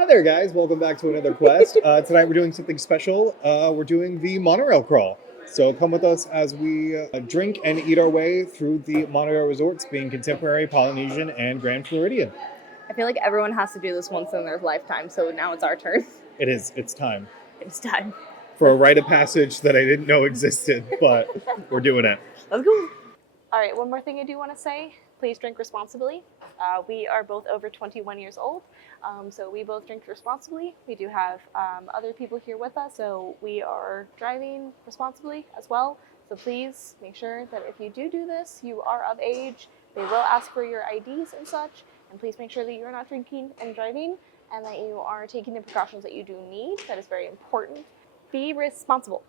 Hi there, guys. Welcome back to another quest. Tonight we're doing something special. We're doing the Monorail crawl. So come with us as we drink and eat our way through the Monorail resorts, being Contemporary, Polynesian, and Grand Floridian. I feel like everyone has to do this once in their lifetime, so now it's our turn. It is. It's time. It's time. For a rite of passage that I didn't know existed, but we're doing it. Let's go. All right, one more thing I do want to say. Please drink responsibly. We are both over 21 years old, so we both drink responsibly. We do have other people here with us, so we are driving responsibly as well. So please make sure that if you do this, you are of age. They will ask for your IDs and such, and please make sure that you are not drinking and driving, and that you are taking the precautions that you do need. That is very important. Be responsible.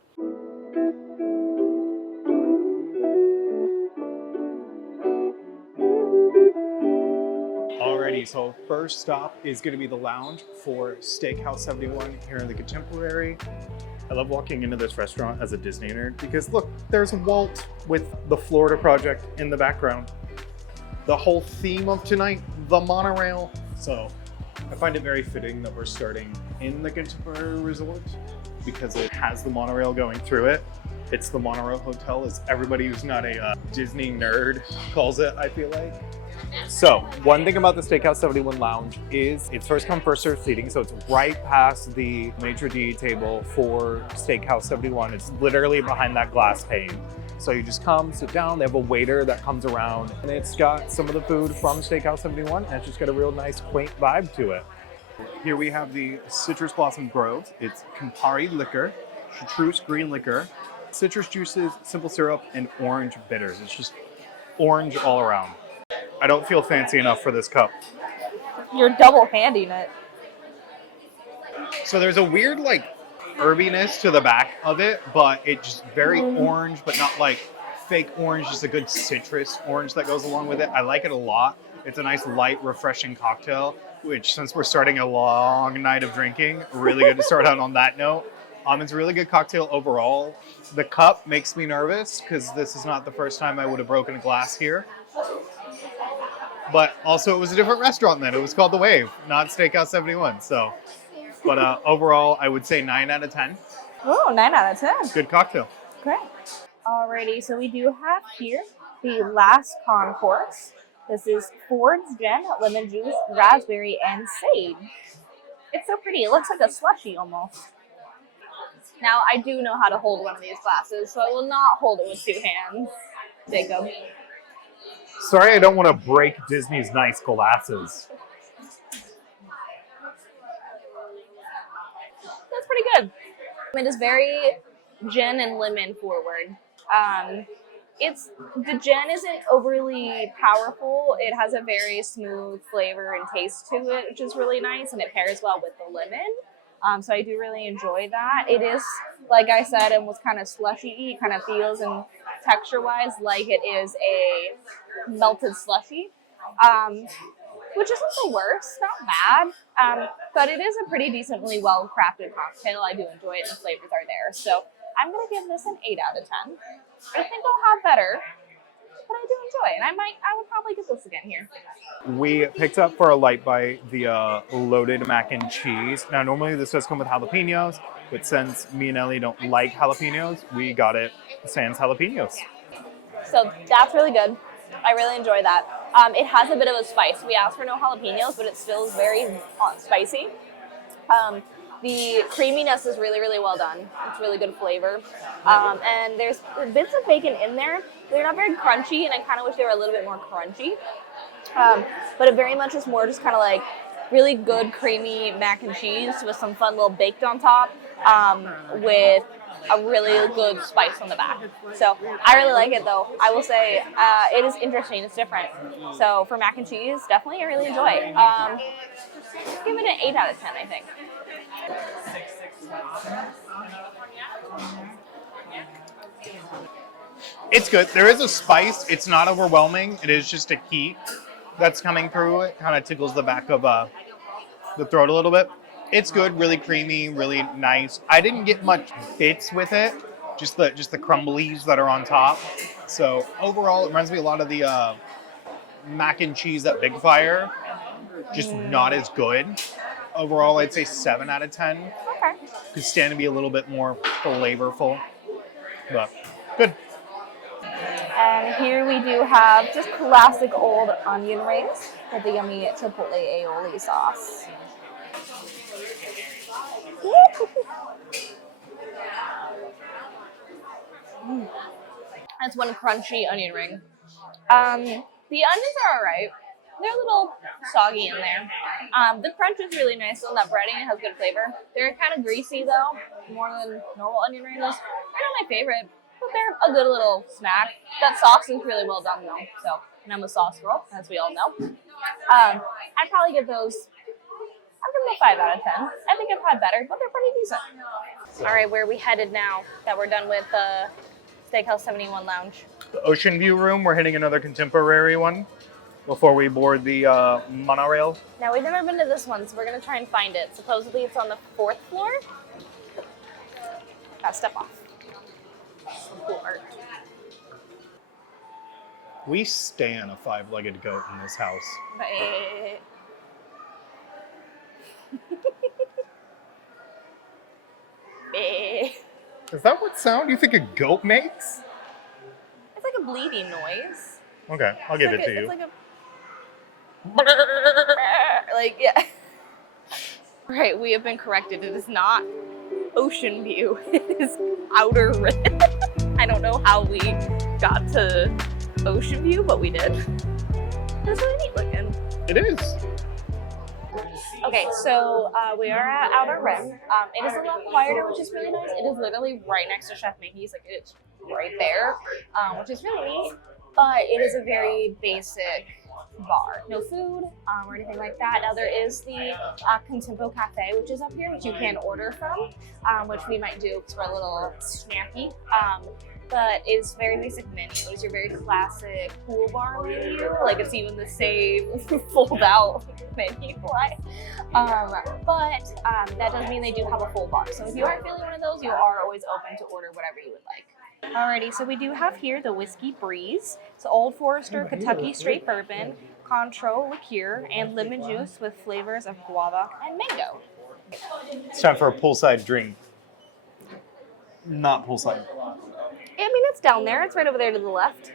Alrighty, so first stop is going to be the lounge for Steakhouse 71 here in the Contemporary. I love walking into this restaurant as a Disney nerd because look, there's Walt with the Florida Project in the background. The whole theme of tonight, the monorail. So I find it very fitting that we're starting in the Contemporary Resort because it has the monorail going through it. It's the Monorail Hotel, as everybody who's not a Disney nerd calls it, I feel like. So, one thing about the Steakhouse 71 Lounge is it's first come, first served seating. So it's right past the maitre d' table for Steakhouse 71. It's literally behind that glass pane. So you just come, sit down, they have a waiter that comes around, and it's got some of the food from Steakhouse 71, and it's just got a real nice, quaint vibe to it. Here we have the Citrus Blossom Grove. It's Campari liquor, chartreuse green liquor, citrus juices, simple syrup, and orange bitters. It's just orange all around. I don't feel fancy enough for this cup. You're double handing it. So there's a weird like herbiness to the back of it, but it's just very orange, but not like fake orange, just a good citrus orange that goes along with it. I like it a lot. It's a nice light, refreshing cocktail, which since we're starting a long night of drinking, really good to start out on that note. It's a really good cocktail overall. The cup makes me nervous because this is not the first time I would have broken a glass here. But also it was a different restaurant then. It was called The Wave, not Steakhouse 71. So, but overall, I would say 9 out of 10. Oh, 9 out of 10. Good cocktail. Okay. Alrighty, so we do have here the last concourse. This is Ford's Gin, lemon juice, raspberry, and sage. It's so pretty. It looks like a slushie almost. Now, I do know how to hold one of these glasses, so I will not hold it with 2 hands. Jacob. Sorry, I don't want to break Disney's nice glasses. That's pretty good. It is very gin and lemon forward. The gin isn't overly powerful. It has a very smooth flavor and taste to it, which is really nice, and it pairs well with the lemon. So I do really enjoy that. It is, like I said, and was kind of slushy. It kind of feels and texture-wise like it is a melted slushie, which isn't the worst, not bad, but it is a pretty decently well-crafted cocktail. I do enjoy it, and the flavors are there. So I'm going to give this an 8 out of 10. I think I'll have better, but I do enjoy it, and I would probably get this again here. We picked up for a light bite the loaded mac and cheese. Now, normally this does come with jalapenos, but since me and Ellie don't like jalapenos, we got it sans jalapenos. So that's really good. I really enjoy that. It has a bit of a spice. We asked for no jalapenos, but it still is very spicy. The creaminess is really, really well done. It's really good flavor. And there's bits of bacon in there. They're not very crunchy, and I kind of wish they were a little bit more crunchy. But it very much is more just kind of like really good creamy mac and cheese with some fun little baked on top with a really good spice on the back. So I really like it though. I will say it is interesting. It's different. So for mac and cheese, definitely I really enjoy it. Give it an 8 out of 10, I think. It's good. There is a spice. It's not overwhelming. It is just a heat that's coming through it. Kind of tickles the back of the throat a little bit. It's good, really creamy, really nice. I didn't get much bits with it, just the crumblies that are on top. So overall, it reminds me a lot of the mac and cheese at Big Fire, just not as good. Overall, I'd say 7 out of 10. Okay. Could stand to be a little bit more flavorful, but good. And here we do have just classic old onion rings with the yummy chipotle aioli sauce. That's one crunchy onion ring. The onions are alright. They're a little soggy in there. The crunch is really nice on that breading. It has good flavor. They're kind of greasy though, more than normal onion rings. They're not my favorite, but they're a good little snack. That sauce is really well done though. So, and I'm a sauce girl, as we all know. I'd probably give those. I'll give them a 5 out of 10. I think I've had better, but they're pretty decent. All right, where are we headed now that we're done with Steakhouse 71 Lounge? The Ocean View room, we're hitting another contemporary one before we board the monorail. Now, we've never been to this one, so we're going to try and find it. Supposedly it's on the 4th floor. Gotta step off. Cool art. We stan a 5-legged goat in this house. Is that what sound you think a goat makes? It's like a bleeding noise. Okay, I'll give it to you. It's like yeah. Right, we have been corrected. It is not Ocean View. It is Outer Rim. I don't know how we got to Ocean View, but we did. It's really neat looking. It is. Okay, so we are at Outer Rim. It is a lot quieter, which is really nice. It is literally right next to Chef Mickey's, like it's right there, which is really neat. But it is a very basic bar. No food or anything like that. Now there is the Contempo Cafe, which is up here, which you can order from, which we might do because we're a little snacky. But it's very basic menu. It's your very classic pool bar menu. Like it's even the same fold out menu, right? But that does mean they do have a full bar. So if you aren't feeling one of those, you are always open to order whatever you would like. Alrighty, so we do have here the Whiskey Breeze. It's Old Forester Kentucky Straight Bourbon, Cointreau liqueur, and lemon juice with flavors of guava and mango. It's time for a poolside drink. Not poolside. I mean, it's down there. It's right over there to the left.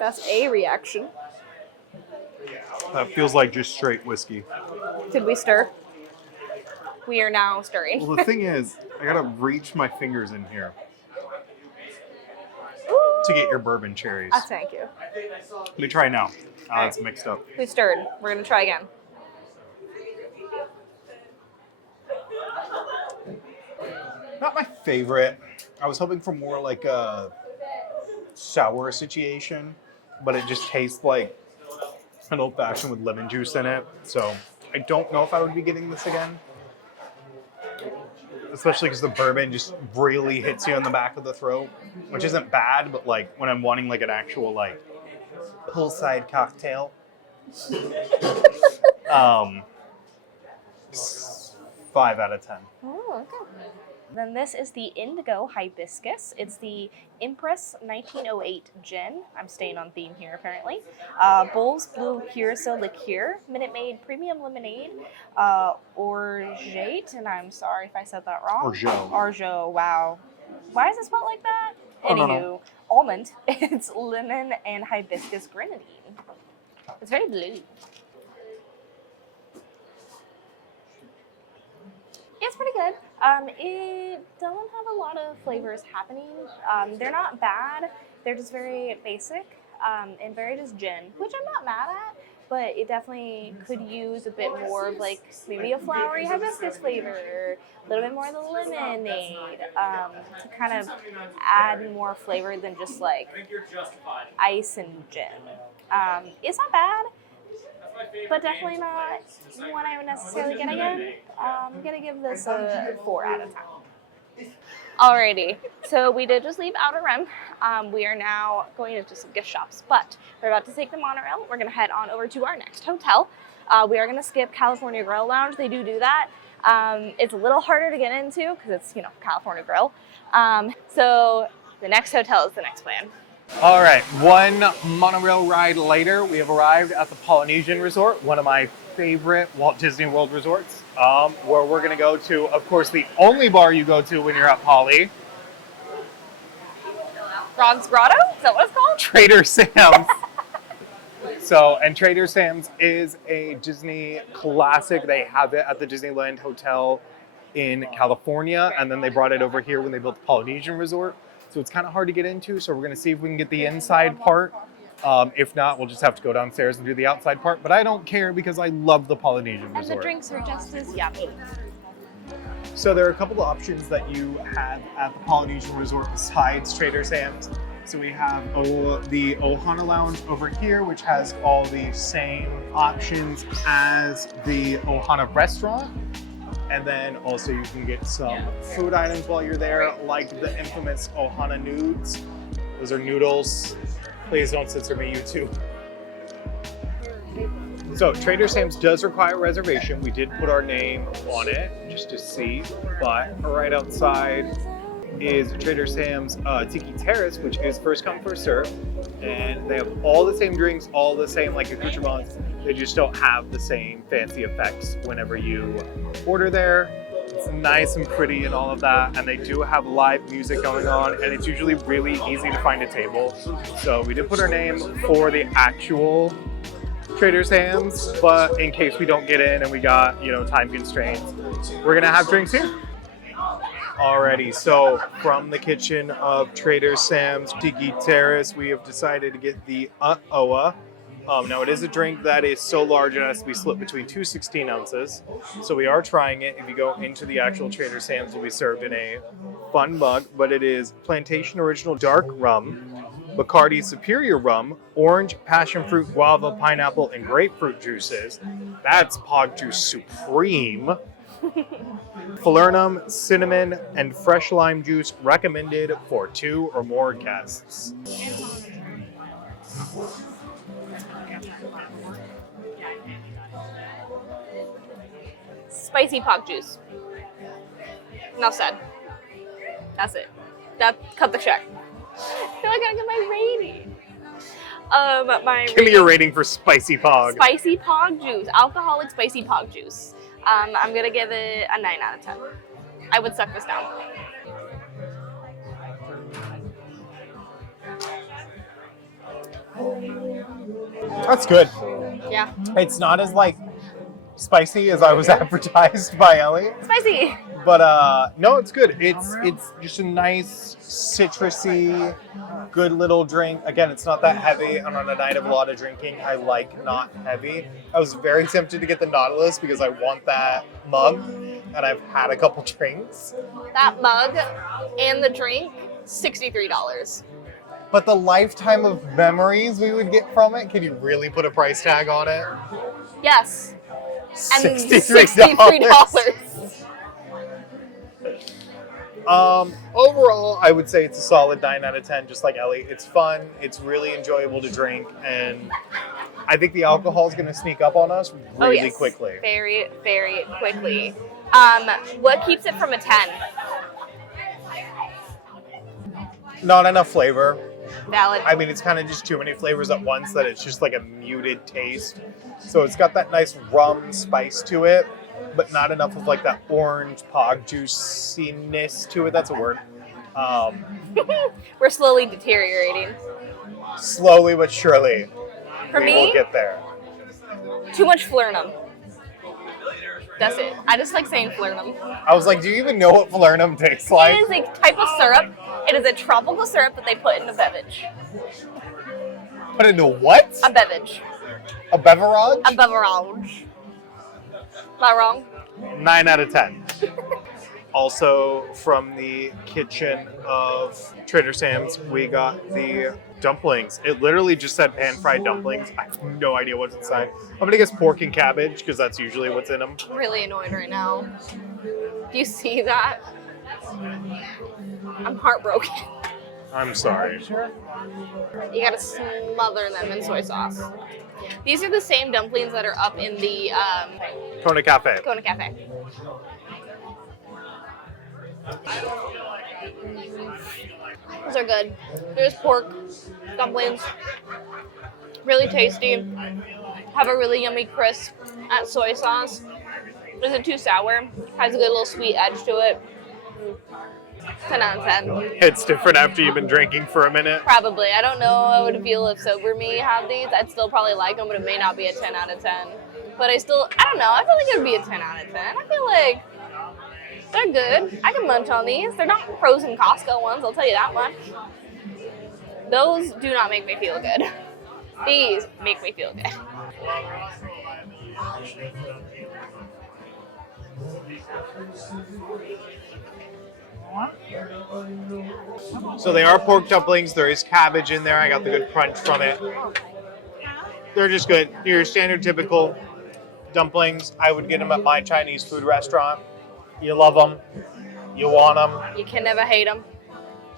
That's a reaction. That feels like just straight whiskey. Did we stir? We are now stirring. Well, the thing is, I gotta reach my fingers in here to get your bourbon cherries. Thank you. Let me try now. It's mixed up. We stirred. We're going to try again. Not my favorite. I was hoping for more like a sour situation, but it just tastes like an old fashioned with lemon juice in it. So I don't know if I would be getting this again. Especially because the bourbon just really hits you on the back of the throat, which isn't bad, but like when I'm wanting like an actual like poolside cocktail. 5 out of 10. Oh, okay. Then this is the Indigo Hibiscus. It's the Empress 1908 gin. I'm staying on theme here, apparently. Bull's Blue Curacao Liqueur, Minute Maid Premium Lemonade, Orgeat, and I'm sorry if I said that wrong. Orgeat, wow. Why is it spelled like that? Anywho, almond. It's lemon and hibiscus grenadine. It's very blue. It's pretty good. It doesn't have a lot of flavors happening. They're not bad. They're just very basic and very just gin, which I'm not mad at, but it definitely could use a bit more of like maybe a flowery hibiscus flavor, a little bit more of the lemonade to kind of add more flavor than just like ice and gin. It's not bad, but definitely not one I would necessarily get again. I'm going to give this a 4 out of 10. Alrighty, so we did just leave Outer Rim. We are now going into some gift shops, but we're about to take the monorail. We're going to head on over to our next hotel. We are going to skip California Grill Lounge. They do that. It's a little harder to get into because it's, California Grill. So the next hotel is the next plan. All right, one monorail ride later, we have arrived at the Polynesian Resort, one of my favorite Walt Disney World resorts, where we're gonna go to, of course, the only bar you go to when you're at Poly, Ron's Grotto? Is that what it's called? Trader Sam's. And Trader Sam's is a Disney classic. They have it at the Disneyland Hotel in California, and then they brought it over here when they built the Polynesian Resort. So it's kind of hard to get into, so we're gonna see if we can get the inside part. If not, we'll just have to go downstairs and do the outside part, but I don't care because I love the Polynesian Resort. And the drinks are just as yummy. So there are a couple of options that you have at the Polynesian Resort besides Trader Sam's. So we have the Ohana Lounge over here, which has all the same options as the Ohana restaurant. And then also you can get some food items while you're there, like the infamous Ohana Nudes. Those are noodles. Please don't censor me, YouTube. So Trader Sam's does require a reservation. We did put our name on it just to see, but right outside is Trader Sam's Tiki Terrace, which is first come, first serve. And they have all the same drinks, all the same like accoutrements. They just don't have the same fancy effects whenever you order there. It's nice and pretty and all of that. And they do have live music going on, and it's usually really easy to find a table. So we did put our name for the actual Trader Sam's, but in case we don't get in and we got, time constraints, we're gonna have drinks here. Alrighty, so from the kitchen of Trader Sam's Tiki Terrace, we have decided to get the Oa. Now it is a drink that is so large it has to be split between two 16 ounces. So we are trying it. If you go into the actual Trader Sam's, it will be served in a fun mug, but it is Plantation Original Dark Rum, Bacardi Superior Rum, orange, passion fruit, guava, pineapple, and grapefruit juices. That's Pog Juice Supreme. Falernum, cinnamon, and fresh lime juice recommended for 2 or more guests. Spicy Pog juice. Enough said. That's it. Cut the check. I feel like I gotta get my rating. Give me your rating for Spicy Pog. Spicy Pog juice. Alcoholic spicy Pog juice. I'm gonna give it a 9 out of 10. I would suck this down. That's good. Yeah. It's not as spicy as I was advertised by Ellie. Spicy. But no, it's good. It's just a nice citrusy, good little drink. Again, it's not that heavy. And on a night of a lot of drinking, I like not heavy. I was very tempted to get the Nautilus because I want that mug, and I've had a couple drinks. That mug and the drink, $63. But the lifetime of memories we would get from it, can you really put a price tag on it? Yes. And $63. Overall, I would say it's a solid 9 out of 10, just like Ellie. It's fun, it's really enjoyable to drink, and I think the alcohol is going to sneak up on us really quickly. Very, very quickly. What keeps it from a 10? Not enough flavor. Valid. I mean, it's kind of just too many flavors at once that it's just like a muted taste. So it's got that nice rum spice to it, but not enough of that orange Pog juiciness to it. That's a word. We're slowly deteriorating. Slowly but surely. For me, we'll get there. Too much falernum. That's it. I just like saying falernum. I was like, do you even know what falernum tastes like? It is a type of syrup. It is a tropical syrup that they put in a beverage. Put into what? A beverage. A beverage? A beverage. Am I wrong? 9 out of 10. Also, from the kitchen of Trader Sam's, we got the dumplings. It literally just said pan-fried dumplings. I have no idea what's inside. I'm gonna guess pork and cabbage, because that's usually what's in them. I'm really annoyed right now. Do you see that? I'm heartbroken. I'm sorry. You gotta smother them in soy sauce. These are the same dumplings that are up in the Kona Cafe. Kona Cafe. Those are good. There's pork dumplings, really tasty. Have a really yummy crisp at soy sauce. Isn't too sour. Has a good little sweet edge to it. 10 out of 10. It's different after you've been drinking for a minute. Probably. I don't know how it would feel if sober me had these. I'd still probably like them, but it may not be a 10 out of 10. But I don't know. I feel like it would be a 10 out of 10. I feel like they're good. I can munch on these. They're not frozen Costco ones, I'll tell you that much. Those do not make me feel good. These make me feel good. So they are pork dumplings. There is cabbage in there. I got the good crunch from it. They're just good. Your standard, typical dumplings. I would get them at my Chinese food restaurant. You love them. You want them. You can never hate them.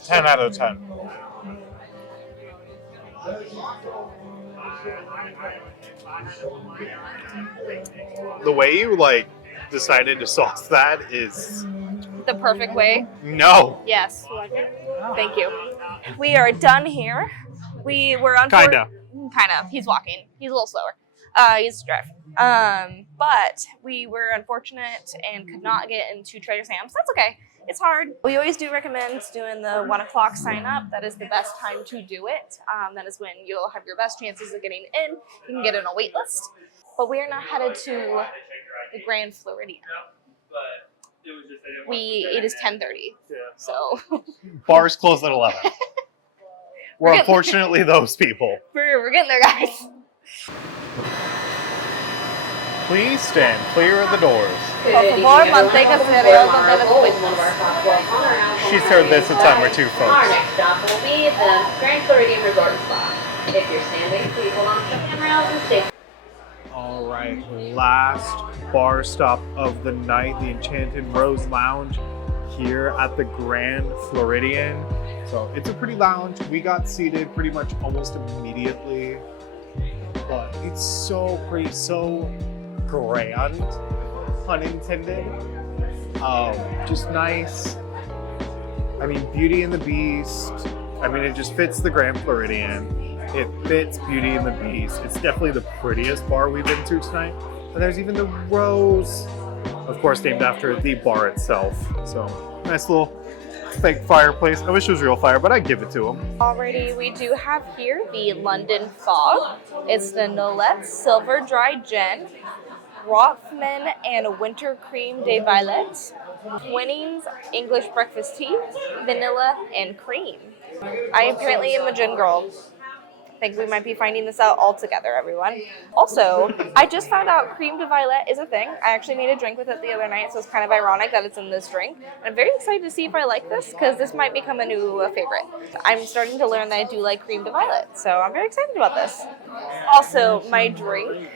10 out of 10. The way you decided to sauce that is The perfect way. no. Yes. Thank you. We are done here. We were on Kind of. He's walking. He's a little slower. He's driving. But we were unfortunate and could not get into Trader Sam's. That's okay. It's hard. We always do recommend doing the 1 o'clock sign up. That is the best time to do it. That is when you'll have your best chances of getting in. You can get in a wait list. But we are now headed to the Grand Floridian. It is 10:30. So Bars close at 11. We're unfortunately those people. we're getting there, guys. Please stand clear of the doors. Por favor, mantenga cereal donde les voy. She's heard this a time or two, Our folks. next stop will be the Grand Floridian Resort and Spa. If you're standing, please hold on to the handrails and stay. All right, last bar stop of the night, the Enchanted Rose Lounge here at the Grand Floridian. So it's a pretty lounge. We got seated pretty much almost immediately, but it's so pretty, so grand, pun intended. Just nice. I mean, Beauty and the Beast. I mean, it just fits the Grand Floridian. It fits Beauty and the Beast. It's definitely the prettiest bar we've been to tonight. And there's even the Rose, of course, named after the bar itself. So nice little fake fireplace. I wish it was real fire, but I'd give it to them. Alrighty, we do have here the London Fog. It's the Nolet Silver Dry Gin, Rothman and Winter Cream de Violet, Twinings English Breakfast Tea, Vanilla and Cream. I apparently am a gin girl. I think we might be finding this out all together, everyone. Also, I just found out Cream de Violet is a thing. I actually made a drink with it the other night, so it's kind of ironic that it's in this drink. And I'm very excited to see if I like this, because this might become a new favorite. I'm starting to learn that I do like Cream de Violet, so I'm very excited about this. Also, my drink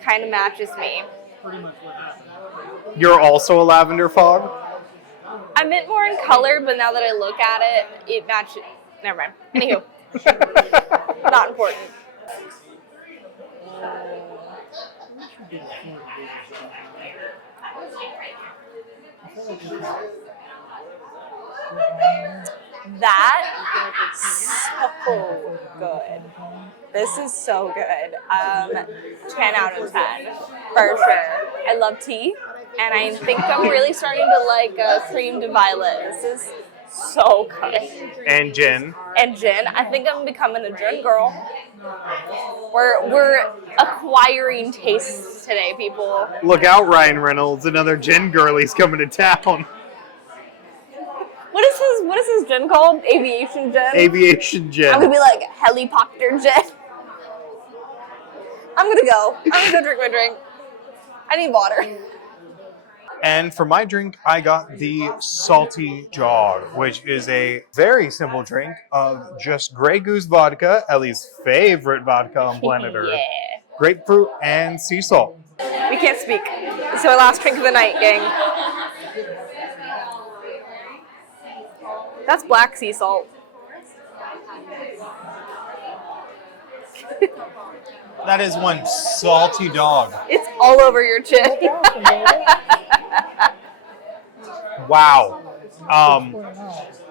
kind of matches me. You're also a lavender fog? I meant more in color, but now that I look at it, it matches. Never mind. Anywho. Not important. That's so good. This is so good. 10 out of 10, for sure. I love tea, and I think I'm really starting to like Cream de Violet. This is so good. And gin. And gin. I think I'm becoming a gin girl. We're acquiring tastes today, people. Look out, Ryan Reynolds. Another gin girlie's coming to town. What is his gin called? Aviation gin? Aviation gin. I'm gonna be like helicopter gin. I'm gonna go drink my drink. I need water. And for my drink, I got the Salty Jog, which is a very simple drink of just Grey Goose vodka, Ellie's favorite vodka on planet Earth, Yeah. grapefruit, and sea salt. We can't speak. It's our last drink of the night, gang. That's black sea salt. That is one salty dog. It's all over your chin. Wow.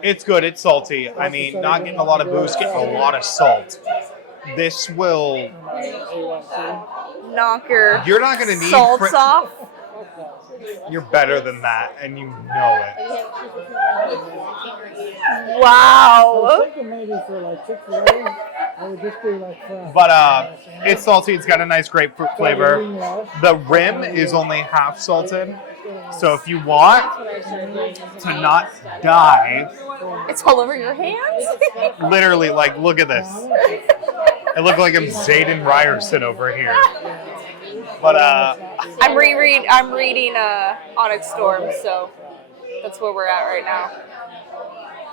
It's good. It's salty. I mean, not getting a lot of booze, getting a lot of salt. This will. Knock your You're not gonna need. salts off. You're better than that, and you know it. I Wow. was thinking maybe for like Chick-fil-A, I would just do like fries. But it's salty. It's got a nice grapefruit flavor. The rim is only half salted, so if you want to not die, It's all over your hands. literally, like, look at this. It looked like I'm Zayden Ryerson over here. But I'm reading Onyx Storm, so that's where we're at right now.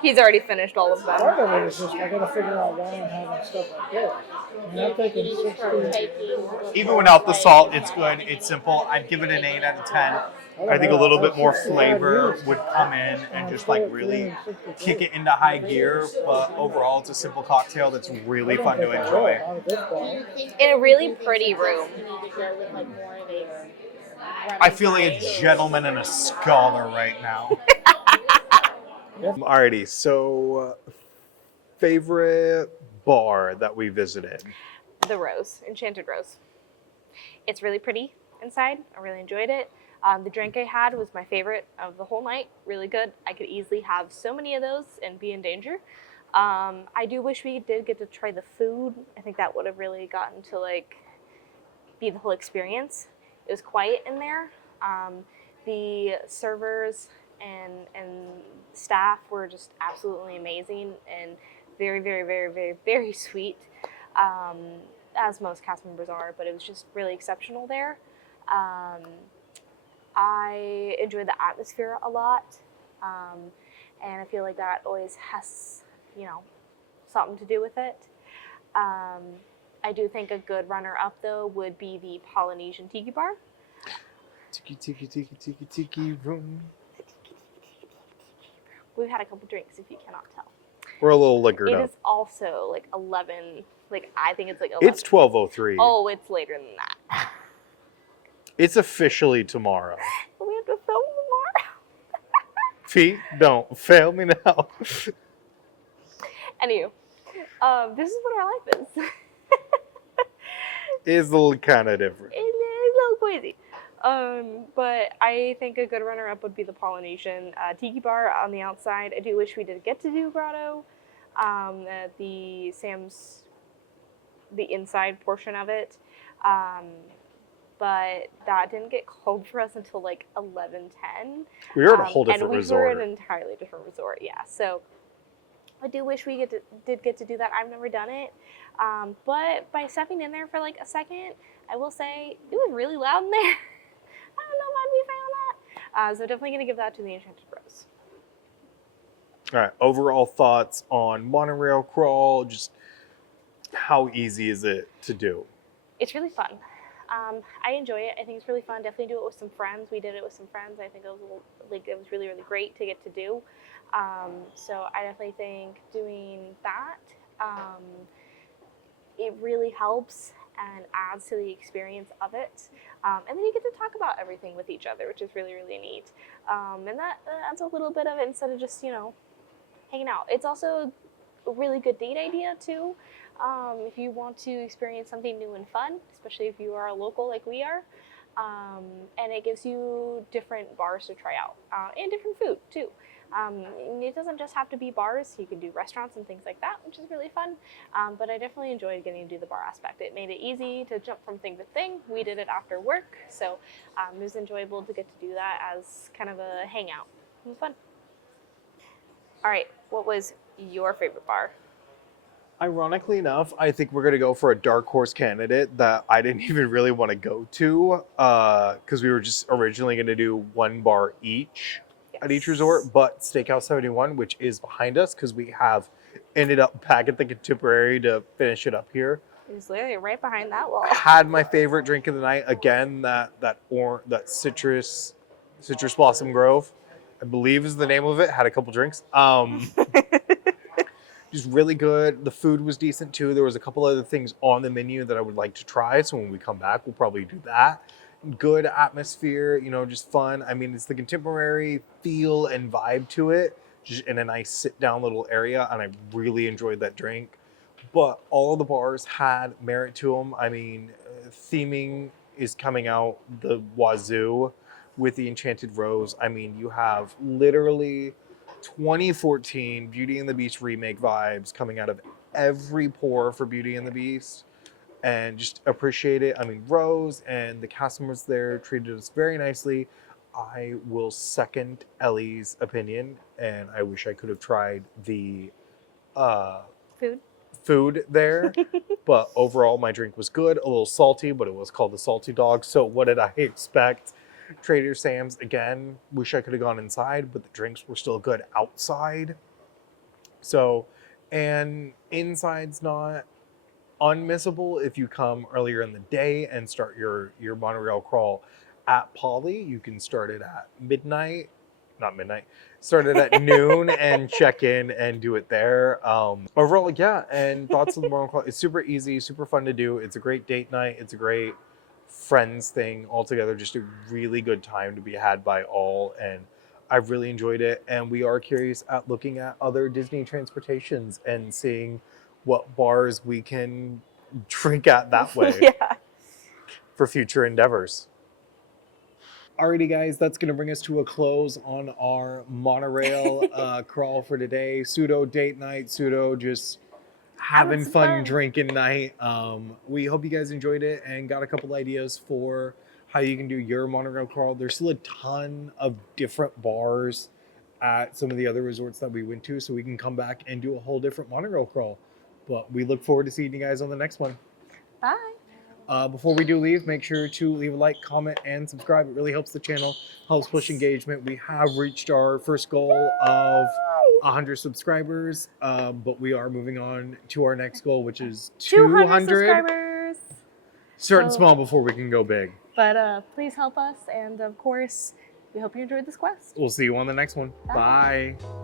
He's already finished all of Part them. of it is just I gotta figure out why I'm having stuff like this. I mean, I'm taking 60. even without the salt, it's good. It's simple. I'd give it an 8 out of 10. I think a little bit more flavor would come in and just like really kick it into high gear. But overall, it's a simple cocktail that's really fun to enjoy. In a really pretty room. I feel like a gentleman and a scholar right now. Alrighty, so favorite bar that we visited? The Rose, Enchanted Rose. It's really pretty inside. I really enjoyed it. The drink I had was my favorite of the whole night. Really good. I could easily have so many of those and be in danger. I do wish we did get to try the food. I think that would have really gotten to like be the whole experience. It was quiet in there. The servers and staff were just absolutely amazing and very, very, very, very, very sweet, as most cast members are, but it was just really exceptional there. I enjoyed the atmosphere a lot, and I feel like that always has, something to do with it. I do think a good runner-up, though, would be the Polynesian Tiki Bar. Tiki, tiki, tiki, tiki, tiki room. We've had a couple drinks, if you cannot tell. We're a little liquored It up. is also like 11, I think it's like 11. It's 12:03. Oh, it's later than that. It's officially tomorrow. We have to film tomorrow. Pete, don't fail me now. Anywho, this is what our life is. It's a little kind of different. It's a little crazy. But I think a good runner-up would be the Polynesian Tiki Bar on the outside. I do wish we did get to do Grotto. The inside portion of it. But that didn't get called for us until like 11:10. We were at a whole different and we resort. were at an entirely different resort, yeah. So I do wish we did get to do that. I've never done it. But by stepping in there for like a second, I will say it was really loud in there. I don't know if I'd be a fan of that. So definitely going to give that to the Enchanted Rose. All right, overall thoughts on Monorail Crawl, just how easy is it to do? It's really fun. I enjoy it. I think it's really fun. Definitely do it with some friends. We did it with some friends. I think it was really, really great to get to do. So I definitely think doing that, it really helps and adds to the experience of it. And then you get to talk about everything with each other, which is really, really neat. And that adds a little bit of it instead of just, hanging out. It's also a really good date idea too. If you want to experience something new and fun, especially if you are a local like we are. And it gives you different bars to try out and different food too. It doesn't just have to be bars. You can do restaurants and things like that, which is really fun. But I definitely enjoyed getting to do the bar aspect. It made it easy to jump from thing to thing. We did it after work, so it was enjoyable to get to do that as kind of a hangout. It was fun. All right, what was your favorite bar? Ironically enough, I think we're going to go for a dark horse candidate that I didn't even really want to go to because we were just originally going to do one bar each at each resort, but Steakhouse 71, which is behind us because we have ended up back at the Contemporary to finish it up here. It's literally right behind that wall. Had my favorite drink of the night, again, that citrus blossom grove, I believe is the name of it. Had a couple drinks. Just really good. The food was decent too. There was a couple other things on the menu that I would like to try. So when we come back, we'll probably do that. good atmosphere, you know, just fun. I mean, it's the contemporary feel and vibe to it, just in a nice sit down little area. And I really enjoyed that drink. But all of the bars had merit to them. I mean, theming is coming out the wazoo with the Enchanted Rose. I mean, you have literally 2014 Beauty and the Beast remake vibes coming out of every pore for Beauty and the Beast, and just appreciate it. I mean, Rose and the cast members there treated us very nicely. I will second Ellie's opinion, and I wish I could have tried the food there. But overall, my drink was good, a little salty, but it was called the Salty Dog. So what did I expect? Trader Sam's, again, wish I could have gone inside, but the drinks were still good outside. So, and inside's not unmissable if you come earlier in the day and start your monorail crawl at Poly. You can start it at midnight, not midnight, start it at noon and check in and do it there. Overall, yeah, and thoughts on the monorail crawl. It's super easy, super fun to do. It's a great date night. It's a great friends thing altogether. Just a really good time to be had by all, and I've really enjoyed it. And we are curious at looking at other Disney transportations and seeing what bars we can drink at that way. Yeah. For future endeavors. Alrighty guys, that's going to bring us to a close on our monorail crawl for today. Pseudo date night, pseudo just having fun drinking night. We hope you guys enjoyed it and got a couple ideas for how you can do your monorail crawl. There's still a ton of different bars at some of the other resorts that we went to, so we can come back and do a whole different monorail crawl. But we look forward to seeing you guys on the next one. Bye. Before we do leave, make sure to leave a like, comment, and subscribe. It really helps the channel, helps push engagement. We have reached our first goal of 100 subscribers, but we are moving on to our next goal, which is 200 subscribers. Starting small before we can go big. But please help us, and of course, we hope you enjoyed this quest. We'll see you on the next one. Bye. Bye.